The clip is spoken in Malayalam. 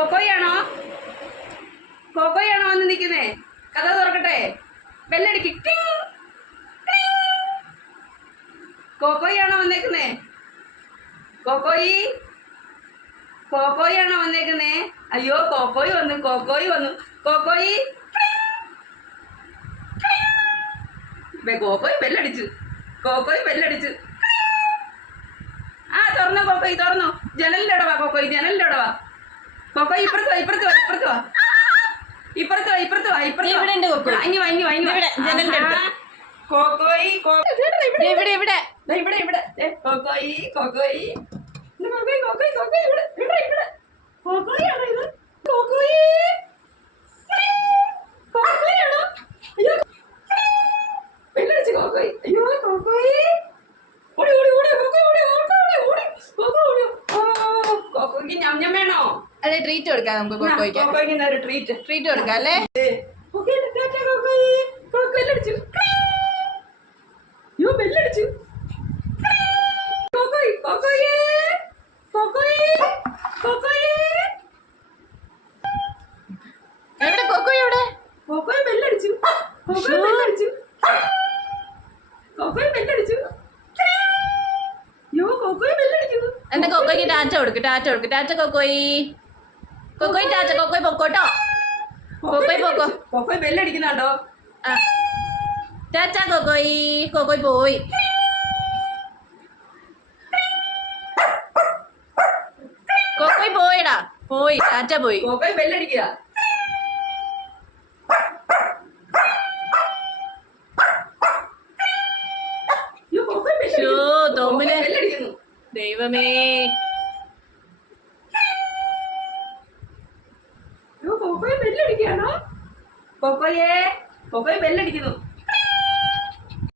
കോക്കോയാണോ? കൊക്കോയാണോ വന്ന് നിൽക്കുന്നേ? കഥ തുറക്കട്ടെ. ബെല്ലടിക്ക്. കൊക്കോയാണോ വന്നേക്കുന്നേ? കോക്കോയി. കോക്കോയാണോ വന്നേക്കുന്നേ? അയ്യോ കോക്കോയി വന്നു കോക്കോയി വന്നു. കോക്കോയി. കോക്കോയി ബെല്ലടിച്ചു. കോക്കോയി ബെല്ലടിച്ചു. ആ തുറന്നു കോക്കോയി തുറന്നു. ജനലിന്റെ ഇടവാ കോക്കോയി ജനലിന്റെ ഇടവാ കോക്കോയി ഇപ്പുറത്ത് വാ ഇപ്പുറത്ത് വാ ഇപ്പുറത്ത് വാ. ഇപ്പുറത്ത് വാ ഇപ്പുറത്ത് വാ ഇപ്പുറത്ത് ഇവിടെ ഉണ്ട് കോക്കോയി. അങ്ങി ഇങ്ങ് വാ ഇങ്ങ് വാ ഇങ്ങ് ഇവിടെ, ജനലിന്റെ അടുത്ത്. കൊക്കോയി കോക്കോയി ചേട്ടാ, ഇവിടെ, ഇവിടെ ഇവിടെ. ഇവിടെ ഇവിടെ. കൊക്കോയി കോക്കോയി കോക്കോയി ഇത് കോക്കോയി കോക്കോയി കോക്കോയി ഇവിടെ ഇവിടെ ഇവിടെ. ഇത്? കോക്കോയി കോക്കോയാണോ അയ്യോ. വെള്ളടിച്ച് കോക്കോയി അയ്യോ കോക്കോയി ഓടി ഓടി ഓടി കോക്കോയി ഓടി കോക്കോയി ഓടി. കോക്കോ ഓടി. കോക്കോയ്ക്ക് ഞം ഞം വേണോ? അല്ലെ ട്രീറ്റ് കൊടുക്കാം നമുക്ക് കൊക്കോയ്ക്ക്. ഒരു ട്രീറ്റ് ട്രീറ്റ് കൊടുക്കാം അല്ലേ? അയ്യോ ബെല്ലടിച്ചു. കോക്കോയി കോക്കോയേ. കോക്കോയി കോക്കോയേ. എവിടെ കൊക്കോയ് എവിടെ? കൊക്കോയ് ബെല്ലടിച്ചു. കൊക്കോയ് ബെല്ലടിച്ചു. കൊക്കോയ് ബെല്ലടിച്ചു. അയ്യോ കൊക്കോയ് ബെല്ലടിക്കുന്നു എന്താ കൊക്കോയ്ക്ക് ടാറ്റ കൊടുക്ക് ടാറ്റ കൊടുക്ക് ടാറ്റ കോക്കോയി. കോക്കോയ് ടാറ്റ കോക്കോയ് പൊക്കോട്ടോ? കൊക്കോയി പൊക്കോ കൊക്കോയി ബെല്ലടിക്കുന്നുണ്ടോ? ടാറ്റ കൊക്കോയി. കോക്കോയ് പോയി. കൊക്കോയി പോയിടാ. പോയി. ടാറ്റ പോയി. കൊക്കോയി ബെല്ലടിക്കുക. ദൈവമേ. കോക്കോയെ ബെല്ലടിക്കുകയാണോ കോക്കോയെ കോക്കോയെ ബെല്ലടിക്കുന്നു